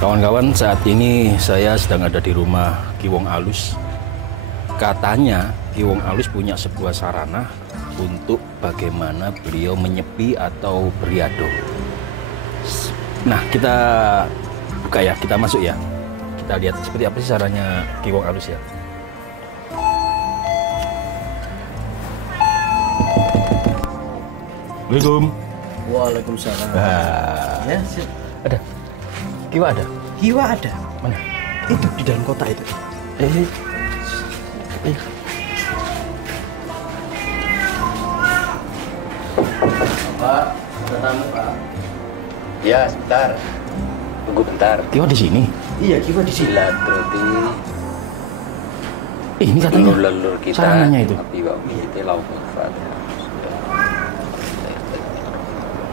Kawan-kawan, saat ini saya sedang ada di rumah Ki Wong Alus. Katanya Ki Wong Alus punya sebuah sarana untuk bagaimana beliau menyepi atau beriado. Nah, kita buka ya, kita masuk ya. Kita lihat seperti apa sih caranya Ki Wong Alus ya. Assalamualaikum. Waalaikumsalam. Ya, Ada? Kiwa ada? Kiwa ada. Mana? Itu di dalam kota itu. Pak, ada tamu Pak. Ya, sebentar. Tunggu bentar. Kiwa di sini? Iya, Kiwa di sini. Silaturahmi. Ini katanya Lulur kita. sarananya itu. Tapi Pak, kita lauk Fatihah.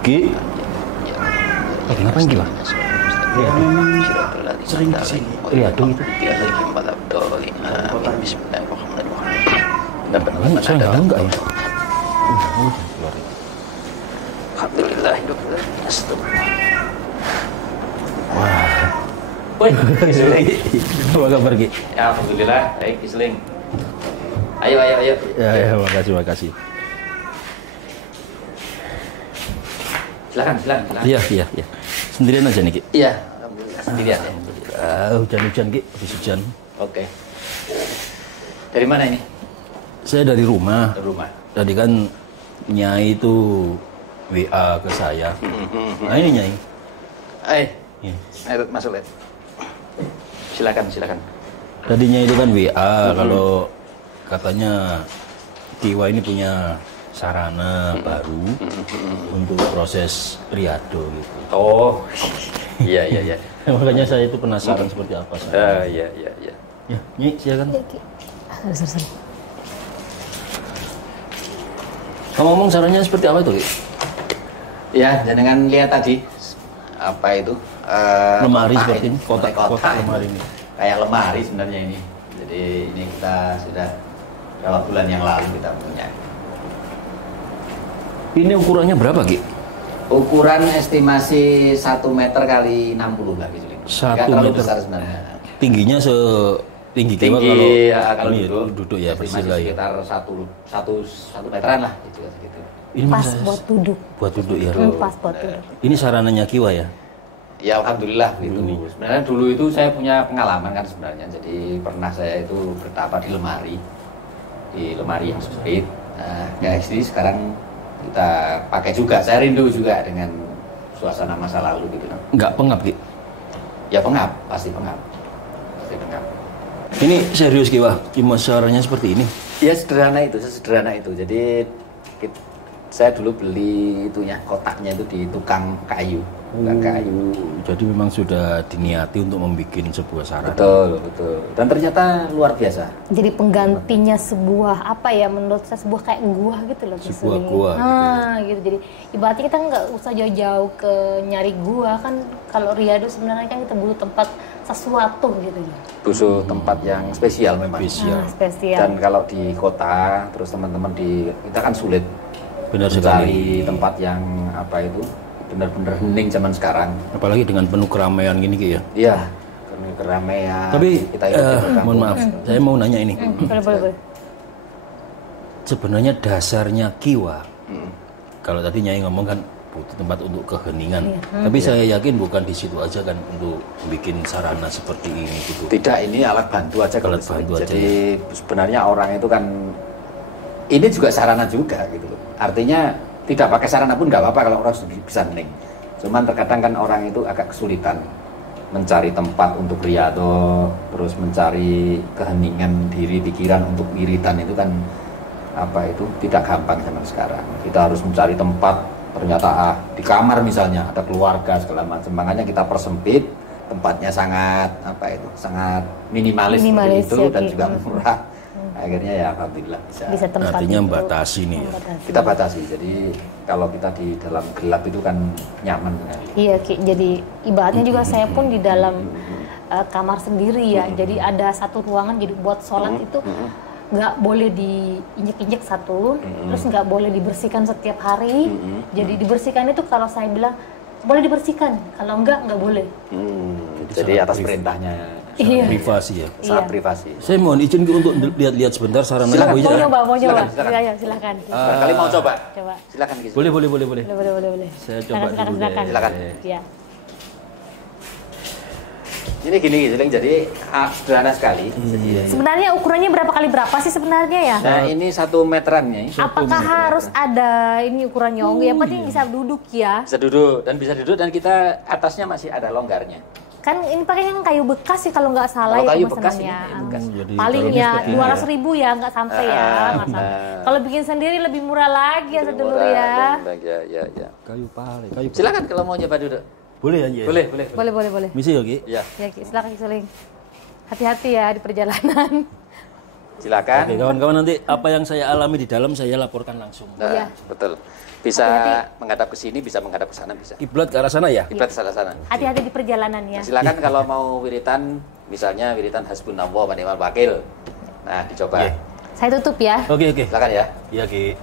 Ki, lagi ngapain Kiwa? Ya, memang sering ke sini. Riyado itu. Bismillahirrahmanirrahim. Saya nggak enggak ya? Alhamdulillah. Wah, Woi, Isling. apa kabar Ki? Ya, alhamdulillah, baik Isling. Ayo. Ya, makasih. Silakan. Iya. Sendirian aja nih Ki? Iya, alhamdulillah sendirian ya. Hujan Ki, habis hujan. Oke. Dari mana ini? Saya dari rumah. Dari rumah. Tadi kan Nyai itu WA ke saya. Nah ini Nyai. Iya. Ayo masuk lihat. Silakan. Tadinya itu kan WA kalau katanya Kiwa ini punya sarana baru untuk proses riyado gitu. Oh, iya. Makanya saya itu penasaran seperti apa. Iya. Ya, Nyai silakan. Ngomong sarannya seperti apa itu, Ki? Ya, jangan lihat tadi apa itu Lemari kotak seperti ini, kotak ini. lemari ini. Kayak lemari sebenarnya ini. Jadi ini kita sudah berapa bulan yang lalu kita punya. Ini ukurannya berapa, Ki? Ukuran estimasi 1 meter kali 60 lah gitu. 1 terlalu meter. besar sebenarnya. Tingginya setinggi Kiwa Tinggi kalau ya, kalau duduk ya estimasi bersila ya. sekitar 1 meteran lah gitu. Ini Pas masa- buat duduk. buat duduk ya. Pas buat duduk. Ini sarananya Kiwa ya. Ya alhamdulillah gitu. Sebenarnya dulu itu saya punya pengalaman kan sebenarnya. Jadi pernah saya itu bertapa di lemari yang sempit. Nah, kayak sini sekarang kita pakai juga. Saya rindu juga dengan suasana masa lalu gitu. Nggak pengap, Ki? Ya pengap, pasti pengap. Ini serius Kiwa, caranya seperti ini. Ya sederhana itu. Jadi saya dulu beli itunya kotaknya itu di tukang kayu. Jadi memang sudah diniati untuk membuat sebuah sarana. Betul. Dan ternyata luar biasa. Jadi penggantinya sebuah apa ya, menurut saya sebuah kayak gua gitu loh. Sebuah biasanya. gua Gitu. Jadi ibaratnya kita nggak usah jauh-jauh ke nyari gua kan. Kalau riyado sebenarnya kan kita butuh tempat sesuatu gitu. Butuh tempat yang spesial memang. Spesial. Dan kalau di kota, terus teman-teman kita kan sulit Benar mencari sekali. tempat yang apa itu benar-benar hening zaman sekarang. Apalagi dengan penuh keramaian gini Ki ya. Iya, karena keramaian. Tapi kita hidup di perkampungan. mohon maaf, saya mau nanya ini. Boleh. Sebenarnya dasarnya Kiwa, kalau tadi Nyai ngomong kan butuh tempat untuk keheningan. Tapi saya yakin bukan di situ aja kan untuk bikin sarana seperti ini gitu. Tidak, ini alat bantu aja kalau Alat bantu aja, jadi sebenarnya orang itu kan ini juga sarana juga gitu loh. Artinya tidak pakai sarana pun nggak apa-apa kalau orang bisa hening. Cuman terkadang kan orang itu agak kesulitan mencari tempat untuk riyado, terus mencari keheningan diri pikiran untuk wiridan itu kan apa itu tidak gampang zaman sekarang. Kita harus mencari tempat, ternyata di kamar misalnya ada keluarga segala macam. Makanya kita persempit, tempatnya sangat sangat minimalis seperti itu ya, dan juga murah. Akhirnya ya alhamdulillah Bisa tempat Artinya itu. membatasi nih ya. kita batasi. Jadi kalau kita di dalam gelap itu kan nyaman. Iya, Ki. Jadi ibaratnya juga saya pun di dalam kamar sendiri ya. Jadi ada satu ruangan jadi buat sholat itu nggak boleh diinjek-injek satu, terus nggak boleh dibersihkan setiap hari. Jadi dibersihkan itu kalau saya bilang boleh dibersihkan, kalau enggak boleh. Jadi atas perintahnya. Iya. Privasi ya. Sangat Iya. privasi. Saya mohon izin untuk lihat-lihat sebentar sarana Silakan. Bu Mau Ija. nyoba, Silakan. Iya, silakan. Barangkali mau coba. Coba. Silakan Ki. Boleh. Boleh. Saya coba Silakan, dulu silakan. deh. Silakan. Iya. Ini gini Giseling, jadi sederhana sekali. Sebenarnya ukurannya berapa kali berapa sih sebenarnya ya? Nah ini 1 meterannya. Apakah harus ada ini ukurannya? Oh, yang penting bisa duduk ya. Bisa duduk dan kita atasnya masih ada longgarnya. Kan ini pakai yang kayu bekas sih kalau nggak salah Kalau ya kayu bekas pemesanannya. ini, kayu bekas. Jadi Paling kalau ya seperti ini 200.000 ya, nggak sampai ya. Nggak sampai. Kalau bikin sendiri lebih murah lagi ya sedulur ya. Ya. Kayu pale, kayu. Silakan kalau mau nyoba duduk. Boleh aja. Boleh. Boleh. Misi ya, Ki? Ya, Ya Ki, silakan Ki Suling. Hati-hati ya di perjalanan. silakan. Oke, kawan-kawan, nanti apa yang saya alami di dalam saya laporkan langsung. Nah, Iya. betul. Bisa Hati-hati. menghadap ke sini, bisa menghadap ke sana, bisa. Kiblat ke arah sana ya? Kiblat salah sana. Hati-hati di perjalanan ya. Silakan kalau mau wiritan, misalnya wiritan Hasbunallah wa ni'mal wakil. Nah, dicoba. Oke. Saya tutup ya. Oke. Silakan ya. Iya, Ki.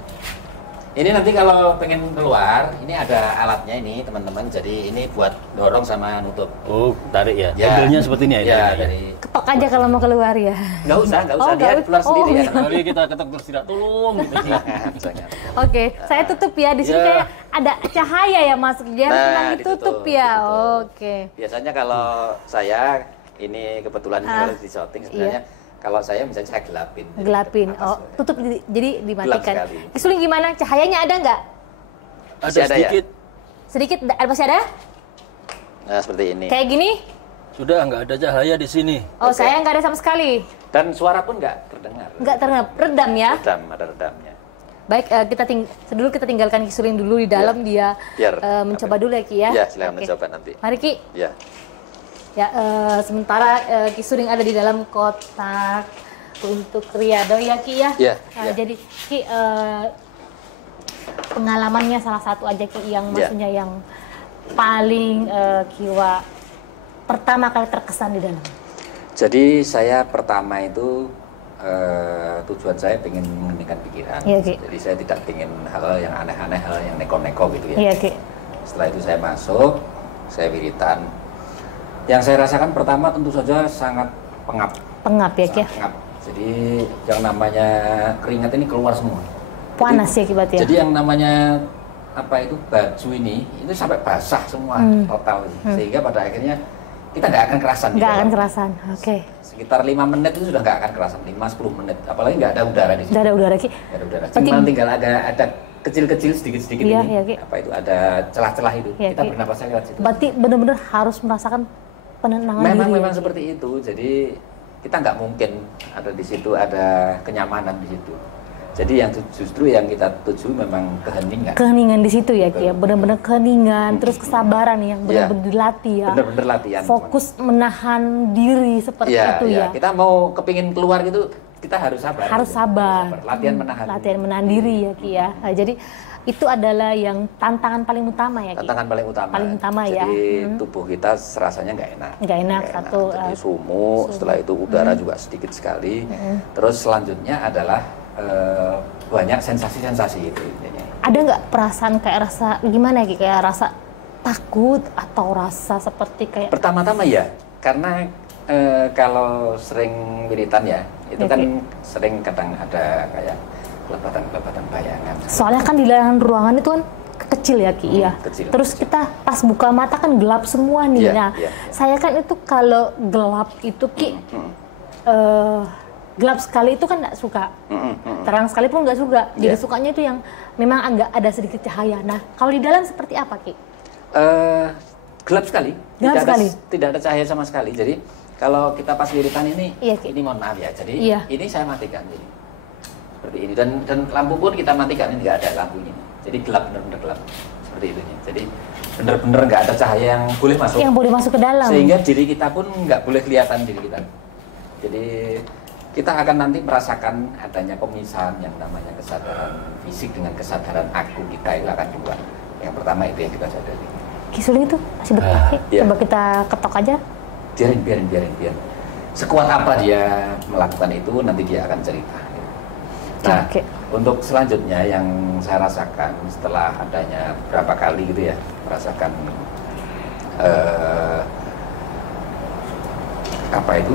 Ini nanti kalau pengen keluar, ini ada alatnya ini teman-teman. Jadi ini buat dorong sama nutup. Oh, tarik ya. Ya. Modelnya seperti ini ya? Ya, ini. dari Kepak aja kalau mau keluar ya. nggak usah Oh, dia nggak keluar usah. sendiri Oh, ya. Mari kita ketok terus tidak tolong gitu. Jangan. Oke, saya tutup ya. Di sini Ya. kayak ada cahaya ya masuk. Jangan Nah, cuma ditutup ya. ditutup. Oke. Biasanya kalau saya ini kebetulan ini kalau di shooting sebenarnya kalau saya misalnya saya gelapin. Jadi Gelapin. atas Oh, saya. tutup jadi dimatikan. sekali. Ki Suling gimana? Cahayanya ada nggak? Masih Ada ada ya? sedikit. Sedikit masih ada? Nah, seperti ini. Kayak gini? Sudah nggak ada cahaya di sini. Oh, Oke. saya nggak ada sama sekali. Dan suara pun nggak terdengar. Nggak terdengar. Redam ya. Ada redamnya. Baik, kita tinggalkan Ki Suling dulu di dalam dia Biar mencoba dulu ya Ki ya. Ya, silakan Oke. mencoba nanti. Mari Ki. Ya. Ya, sementara Ki Suling ada di dalam kotak untuk Riyadhah ya Ki ya. Ya, ya. Jadi Ki pengalamannya salah satu aja Ki yang Ya. maksudnya yang paling Kiwa pertama kali terkesan di dalam. Jadi saya pertama itu tujuan saya ingin mengendalikan pikiran. Iya, Ki. Jadi saya tidak ingin hal yang aneh-aneh, hal yang neko-neko gitu ya. Iya Ki. Setelah itu saya masuk, saya wiritan. Yang saya rasakan pertama tentu saja sangat pengap. Pengap ya Ki. Sangat pengap. Jadi yang namanya keringat ini keluar semua. Panas ya Ki berarti ya. Jadi yang namanya apa itu baju ini itu sampai basah semua total, sehingga pada akhirnya kita nggak akan kerasan. Nggak gitu. akan kerasan. Oke. Sekitar 5 menit itu sudah nggak akan kerasan, 5-10 menit. Apalagi nggak ada udara di sini. Udah ada udara Ki. Nggak ada udara. Berarti- Cuma tinggal ada kecil-kecil sedikit-sedikit Iya, ini. iya, Ki. Apa itu ada celah-celah itu. Iya, Kita Ki. bernapasnya lewat situ. Berarti benar-benar harus merasakan penenangan Memang diri. memang ya, Ki? seperti itu. Jadi kita nggak mungkin ada di situ ada kenyamanan di situ. Jadi yang justru yang kita tuju memang keheningan. Keheningan di situ ya Ki ya. Benar-benar keheningan, terus kesabaran yang Iya. benar-benar dilatih ya. Bener-bener latihan. Fokus menahan diri seperti Iya, itu iya. ya. Kita mau kepingin keluar gitu, kita harus sabar. Harus gitu. sabar. Latihan menahan. Latihan menahan diri ya Ki ya. Nah, jadi itu adalah yang tantangan paling utama ya Ki. Tantangan paling utama. Paling utama ya. Jadi tubuh kita rasanya nggak enak. Nggak enak, satu, Jadi sumuk, setelah itu udara juga sedikit sekali. Terus selanjutnya adalah banyak sensasi-sensasi itu intinya. Ada nggak perasaan kayak rasa gimana ya Ki? Kayak rasa takut atau rasa seperti kayak Pertama-tama ya, karena kalau sering wiritan ya, itu Oke. kan sering kadang ada kayak kelebatan-kelebatan bayangan. soalnya kan di dalam ruangan itu kan kecil ya Ki, iya. kecil. Terus kita pas buka mata kan gelap semua nih. Iya, Nah, iya, iya. saya kan itu kalau gelap itu Ki, gelap sekali itu kan nggak suka. Terang sekali pun nggak suka. Jadi Iya. sukanya itu yang memang agak ada sedikit cahaya. Nah, kalau di dalam seperti apa Ki? Gelap sekali. Gelap sekali. Tidak ada cahaya sama sekali. Jadi kalau kita pas wiritan ini, Iya, Ki. ini mohon maaf ya. Jadi Iya. ini saya matikan jadi seperti ini dan lampu pun kita matikan, ini nggak ada lampunya. Jadi gelap, benar-benar gelap seperti itu. Jadi benar-benar nggak ada cahaya yang boleh masuk. Yang boleh masuk ke dalam. Sehingga diri kita pun nggak boleh kelihatan diri kita. Jadi kita akan nanti merasakan adanya pemisahan yang namanya kesadaran fisik dengan kesadaran aku kita itu akan keluar. Yang pertama itu yang kita sadari. Ki Suling itu masih betah Ki. iya. Coba kita ketok aja. Biarin. Sekuat apa dia melakukan itu nanti dia akan cerita. Nah, Oke. Untuk selanjutnya yang saya rasakan setelah adanya beberapa kali gitu ya, merasakan apa itu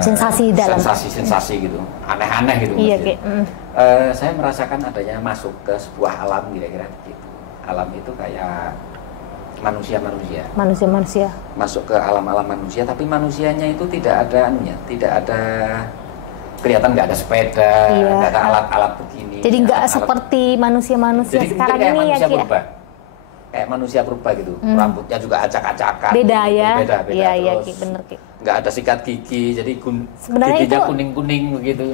sensasi gitu, aneh-aneh gitu. Iya, saya merasakan adanya masuk ke sebuah alam kira-kira gitu. Alam itu kayak manusia masuk ke alam-alam manusia, tapi manusianya itu tidak ada anunya, tidak ada kelihatan, nggak ada sepeda, nggak ada alat-alat begini. Jadi nggak seperti manusia-manusia sekarang kayak ini manusia ya, purba. Kayak manusia purba gitu, rambutnya juga acak-acakan. Beda gitu. ya. Beda. Iya, Terus Ki, bener Ki. nggak ada sikat gigi, jadi sebenarnya giginya itu, kuning-kuning begitu.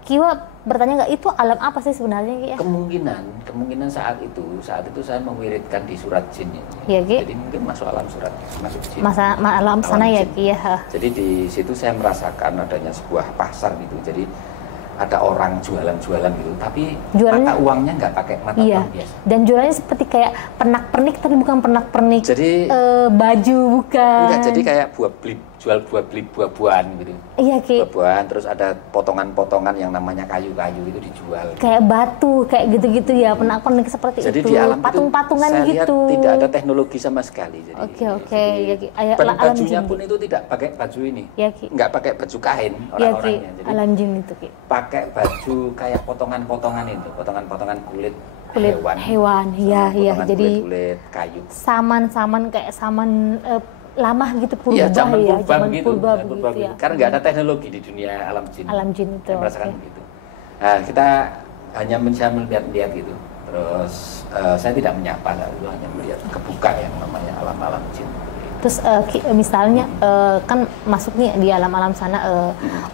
Kiwa bertanya nggak itu alam apa sih sebenarnya Ki ya? Kemungkinan saat itu saya mewiridkan di surat jin ini. Iya, Ki. Jadi mungkin masuk jin. Alam sana ya Ki ya. Jadi di situ saya merasakan adanya sebuah pasar gitu. Jadi ada orang jualan gitu, tapi jualannya, mata uangnya nggak pakai mata uang biasa. Dan jualannya seperti kayak pernak-pernik, tapi bukan pernak-pernik. Jadi baju bukan. Enggak, jadi kayak jual buah-buahan gitu. Iya, Ki. Buah-buahan, terus ada potongan-potongan yang namanya kayu-kayu itu dijual. Kayak batu, kayak gitu-gitu ya, pernak-pernik seperti jadi itu. Di alam patung-patungan saya gitu. Lihat tidak ada teknologi sama sekali. Oke. Ya, Ki. Dan bajunya pun itu tidak pakai baju ini. Ya, Ki. Enggak pakai baju kain Ya, orang-orangnya. Ki. Alam jin itu, Ki. Pakai baju kayak potongan-potongan itu, potongan kulit hewan. Iya. Jadi kulit kayu. Saman kayak saman lama gitu, purba ya. Zaman gitu, ya. Karena nggak ada teknologi di dunia alam jin. Alam jin itu. Saya merasakan begitu. Nah, kita hanya melihat gitu. Terus saya tidak menyapa, hanya melihat kebuka yang namanya alam-alam jin. Terus misalnya kan masuk nih di alam-alam sana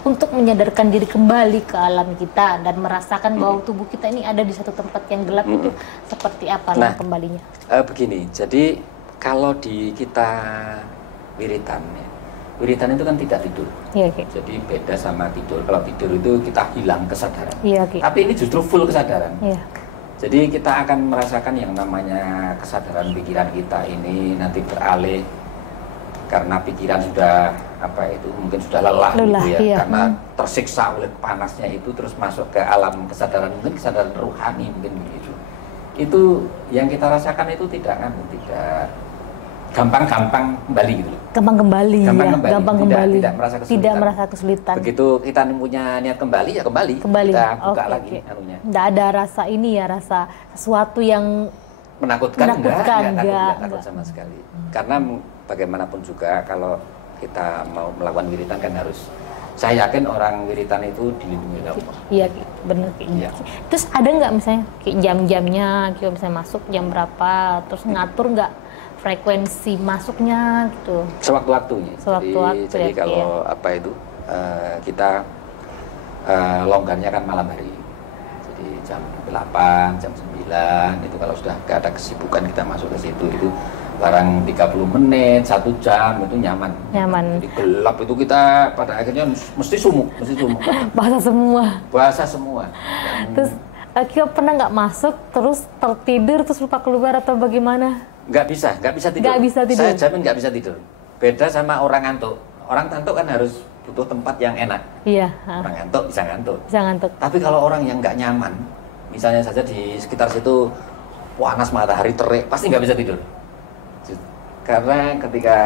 untuk menyadarkan diri kembali ke alam kita dan merasakan bahwa tubuh kita ini ada di satu tempat yang gelap itu seperti apa kembalinya? Begini, jadi kalau di kita wiritan itu kan tidak tidur. Iya, Ki. Jadi beda sama tidur. Kalau tidur itu kita hilang kesadaran. Iya, Ki. Tapi ini justru full kesadaran. Iya. Jadi kita akan merasakan yang namanya kesadaran pikiran kita ini nanti beralih karena pikiran sudah mungkin sudah lelah gitu ya, iya. karena tersiksa oleh panasnya itu, terus masuk ke alam kesadaran, mungkin kesadaran rohani mungkin begitu. Itu yang kita rasakan itu tidak gampang kembali gitu loh. Gampang kembali. Tidak merasa kesulitan. Begitu kita punya niat kembali ya kembali. Kita buka lagi anunya. Tidak ada rasa rasa sesuatu yang menakutkan enggak takut sama sekali. Karena bagaimanapun juga kalau kita mau melakukan wiritan kan harus, saya yakin orang wiritan itu dilindungi oleh Allah. Iya, benar Ki. Iya. Terus ada nggak misalnya jam-jamnya, kita misalnya masuk jam berapa, terus ngatur nggak frekuensi masuknya gitu? Sewaktu-waktunya. Jadi kalau kita longgarnya kan malam hari. Jadi jam 8, jam 9 itu kalau sudah nggak ada kesibukan kita masuk ke situ itu barang 30 menit, 1 jam itu nyaman. Jadi gelap itu kita pada akhirnya mesti sumuk. Basah semua. Terus Kio pernah nggak masuk terus tertidur terus lupa keluar atau bagaimana? Nggak bisa tidur. Saya jamin nggak bisa tidur. Beda sama orang ngantuk. Orang ngantuk kan harus butuh tempat yang enak. Iya. Orang ngantuk bisa ngantuk. Tapi kalau orang yang nggak nyaman, misalnya saja di sekitar situ panas, matahari terik, pasti nggak bisa tidur. Karena ketika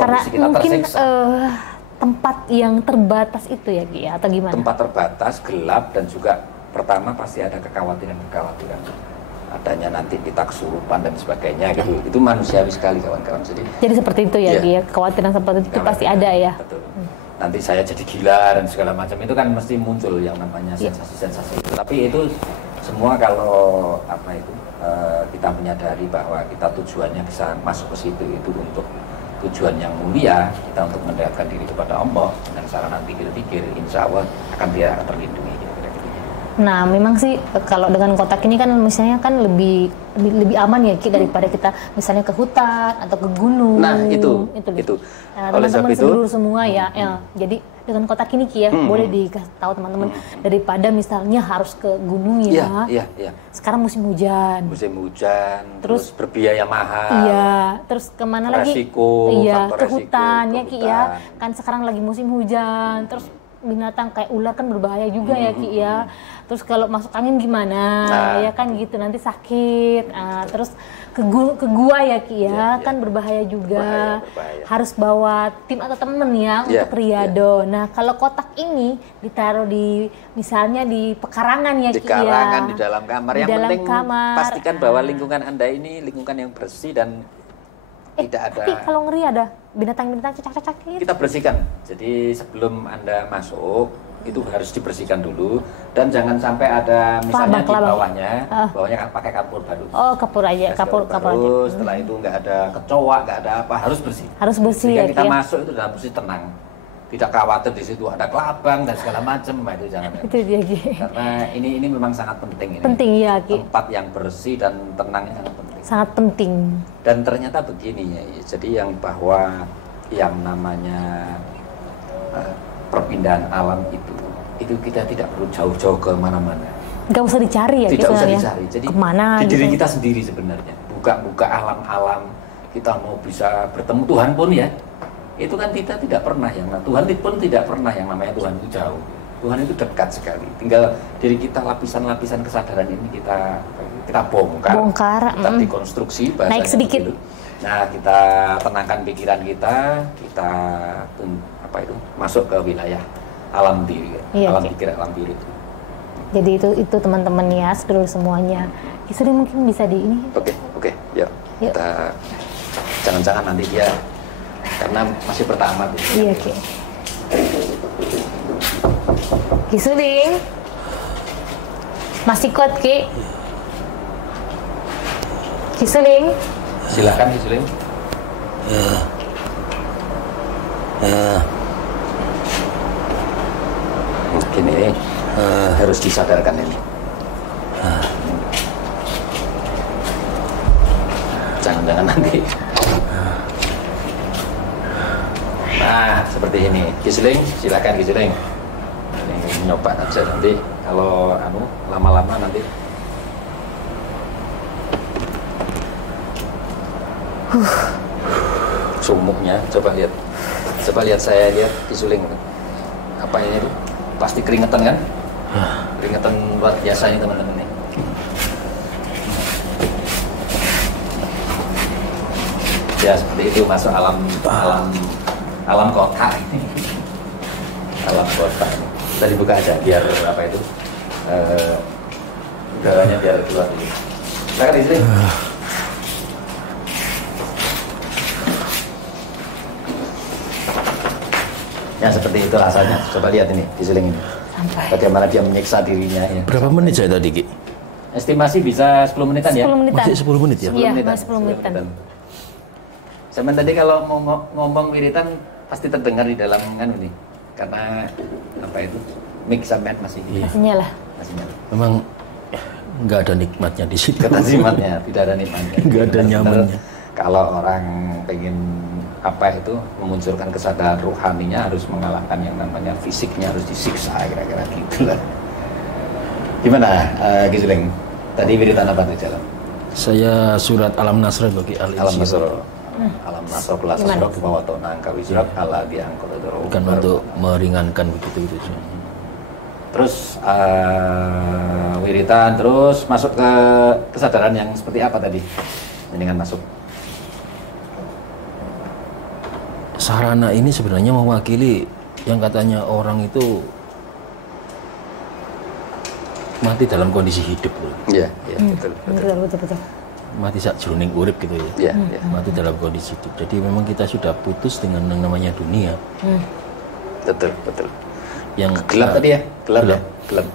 kondisi kita tersiksa, tempat yang terbatas itu ya Ki, atau gimana? Tempat terbatas, gelap, dan juga pertama pasti ada kekhawatiran adanya nanti kita kesurupan dan sebagainya gitu. Itu manusiawi sekali kawan-kawan. Jadi seperti itu ya Ki, kekhawatiran seperti itu pasti ada ya. Betul. Nanti saya jadi gila dan segala macam itu kan mesti muncul yang namanya sensasi-sensasi itu. Tapi itu semua kalau kita menyadari bahwa kita tujuannya bisa masuk ke situ itu untuk tujuan yang mulia, kita untuk mendekatkan diri kepada Allah dengan sarana pikir-pikir, insya Allah akan terlindungi. Nah, memang sih kalau dengan kotak ini kan misalnya kan lebih aman ya Ki daripada kita misalnya ke hutan atau ke gunung. Nah, itu. Teman-teman seluruh semua ya. Jadi dengan kotak ini Ki ya, boleh dikasih tahu teman-teman daripada misalnya harus ke gunung ya. Iya. Sekarang musim hujan. Terus berbiaya mahal. Iya, terus kemana lagi? Resiko, iya, ke hutan ya Ki ya. Kan sekarang lagi musim hujan. Terus binatang kayak ular kan berbahaya juga ya Ki ya. Terus kalau masuk angin gimana? Ya kan gitu nanti sakit. Terus ke gua ya Ki ya, kan berbahaya juga. Berbahaya. Harus bawa tim atau temen ya untuk riado. Nah, kalau kotak ini ditaruh di misalnya di pekarangan ya Di Ki ya. karangan, di dalam kamar. Di Yang dalam penting kamar. pastikan bahwa lingkungan Anda ini lingkungan yang bersih dan tidak ada. Tapi kalau ngeri ada binatang-binatang cicak-cicak gitu. Kita bersihkan. Jadi sebelum Anda masuk itu harus dibersihkan dulu dan jangan sampai ada misalnya di bawahnya kan pakai kapur baru. Oh, kapur aja, kapur aja. Setelah itu nggak ada kecoa, nggak ada apa, harus bersih. Harus bersih Sehingga ya kita Ki ya. masuk itu dalam posisi tenang. Tidak khawatir di situ ada kelabang dan segala macam, itu jangan. Itu dia Ki. Karena ini memang sangat penting ini. Penting ya Ki. Tempat yang bersih dan tenangnya sangat penting. Sangat penting. Dan ternyata begini ya, jadi bahwa yang namanya perpindahan alam itu kita tidak perlu jauh-jauh ke mana-mana. Nggak usah dicari ya Tidak usah sebenarnya. dicari. Jadi kemana di diri gitu. kita sendiri sebenarnya. Buka alam-alam. Kita mau bisa bertemu Tuhan pun ya. Itu kan kita tidak pernah Tuhan pun tidak pernah yang namanya Tuhan itu jauh. Tuhan itu dekat sekali. Tinggal diri kita lapisan-lapisan kesadaran ini kita bongkar. Kita dekonstruksi bahasanya. Naik sedikit. Begitu. Nah, kita tenangkan pikiran kita masuk ke wilayah alam diri, alam pikir, alam diri itu. Jadi itu teman-teman ya, seluruh semuanya. Sering mungkin bisa di ini. Oke, yuk. Kita jangan-jangan nanti dia karena masih pertama tuh. Iya, Ki. Ki Suling. Masih kuat, Ki? Ki Suling. Silakan Ki Suling. Mungkin ini harus disadarkan ini. Jangan-jangan nanti. Nah, seperti ini. Ki Suling, silakan Ki Suling. Ini nyoba aja nanti. Kalau lama-lama nanti. Sumuknya, coba lihat saya lihat Ki Suling. Apa ini tuh? Pasti keringetan kan? Keringetan luar biasa nih teman-teman nih. Ya seperti itu, masuk alam kota ini. Alam kota. Kita dibuka aja biar apa itu? Udaranya biar keluar dulu. Silakan di sini. Ya seperti itu rasanya. Coba lihat ini Ki Suling ini. Bagaimana dia menyiksa dirinya ya. Berapa menit saya tadi, Ki? Estimasi bisa 10 menitan ya? 10 menitan. Masih 10 menit ya? Iya, 10 menitan. Sama tadi kalau ngomong wiritan pasti terdengar di dalam kan ini. Karena apa itu? Mic sampean masih Pastinya lah. masih nyala. Memang nggak ada nikmatnya di situ. Kata simatnya tidak ada nikmatnya. Nggak ada Benar-benar nyamannya. Kalau orang pengen apa itu memunculkan kesadaran rohaninya harus mengalahkan yang namanya fisiknya, harus disiksa kira-kira gitu lah. Gimana Ki Suling? Tadi wiritan apa tuh jalan? Saya surat Alam Nasr bagi Alam Nasr. Alam Nasr kelas surah di bawah tona angka wisrat ala diangkut itu. Bukan untuk meringankan begitu itu. Terus wiritan, terus masuk ke kesadaran yang seperti apa tadi? Dengan masuk. Sarana ini sebenarnya mewakili yang katanya orang itu mati dalam kondisi hidup loh. Iya, betul. Betul. Mati sak jroning urip gitu ya. Iya. Mati dalam kondisi hidup. Jadi memang kita sudah putus dengan yang namanya dunia. Betul. Yang Gelap tadi ya? Gelap.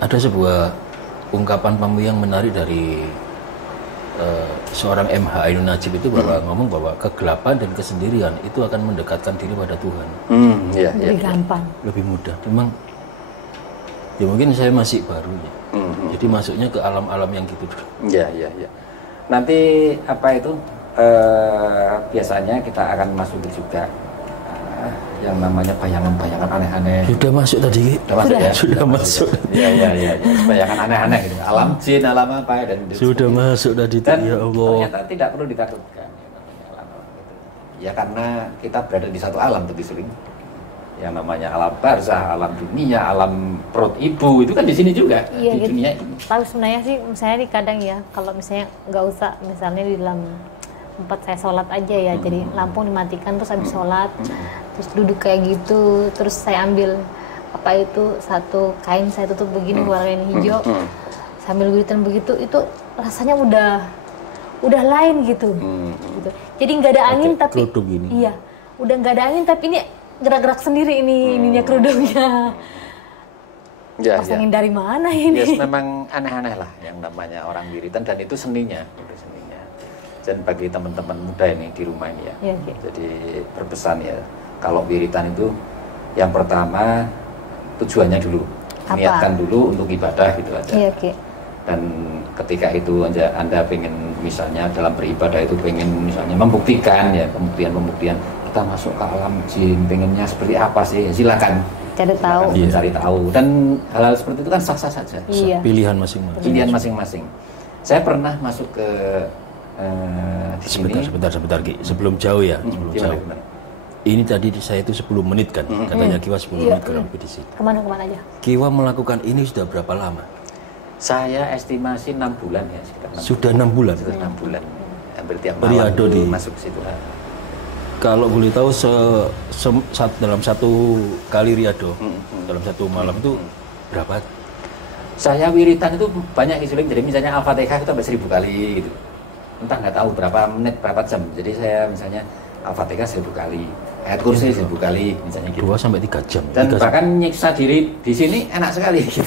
Ada sebuah ungkapan yang menarik dari seorang MH Ainun Najib itu bahwa ngomong bahwa kegelapan dan kesendirian itu akan mendekatkan diri pada Tuhan. Iya. Lebih gampang. Lebih mudah. Memang ya mungkin saya masih baru ya. Jadi masuknya ke alam-alam yang gitu dulu. Iya. Nanti apa itu biasanya kita akan masuk juga yang namanya bayangan-bayangan aneh-aneh. Sudah masuk tadi. Sudah masuk ya? Sudah masuk. Iya. Bayangan aneh-aneh gitu. Alam jin, alam apa dan Sudah masuk tadi dan ya Allah. ternyata tidak perlu ditakutkan ya, namanya alam-alam gitu. Ya karena kita berada di satu alam tapi sering. Ya yang namanya alam barzah, alam dunia, alam perut ibu itu kan di sini juga, Iya, di gitu. dunia ini. Tapi sebenarnya sih, misalnya nih kadang ya, kalau misalnya nggak usah, misalnya di dalam tempat saya sholat aja ya, jadi lampu dimatikan terus habis sholat, terus duduk kayak gitu, terus saya ambil apa itu satu kain saya tutup begini warna hijau, sambil wiritan begitu, itu rasanya udah lain gitu. Gitu. Jadi nggak ada angin tapi kerudung ini. iya, udah nggak ada angin tapi ini gerak-gerak sendiri ininya kerudungnya. Ya, Pasangin dari mana ini? Yes, memang aneh-aneh lah yang namanya orang wiritan dan itu seninya, Dan bagi teman-teman muda ini di rumah ini ya, Iya, Ki. jadi berpesan ya, kalau wiritan itu yang pertama tujuannya dulu, Apa? niatkan dulu untuk ibadah gitu aja. Iya, Ki. Dan ketika itu Anda pengen misalnya dalam beribadah itu pengen misalnya membuktikan ya, pembuktian kita masuk ke alam jin, pengennya seperti apa sih, silakan. Cari tahu. Silakan mencari tahu dan hal-hal seperti itu kan sah-sah saja. Iya. Pilihan masing-masing. Pilihan masing-masing. Saya pernah masuk ke di sini. Sebentar Ki. Sebelum jauh ya, sebelum Gimana, jauh. gimana? Ini tadi saya itu 10 menit kan, katanya Kiwa 10 Iya. menit kurang lebih di sini. Kemana aja? Kiwa melakukan ini sudah berapa lama? Saya estimasi 6 bulan ya, sekitar 6 Sudah 6 bulan. Sudah 6 bulan. Hampir tiap Riado malam itu di- masuk ke situ. Kalau boleh tahu dalam satu kali riado, dalam satu malam itu berapa? Saya wiritan itu banyak isuling, jadi misalnya Al-Fatihah itu sampai 1000 kali gitu. Entah nggak tahu berapa menit, berapa jam. Jadi saya misalnya Al-Fatihah 1000 kali, ayat kursi 1000 kali misalnya gitu. 2 sampai 3 jam. Dan 3 bahkan nyiksa diri di sini enak sekali gitu.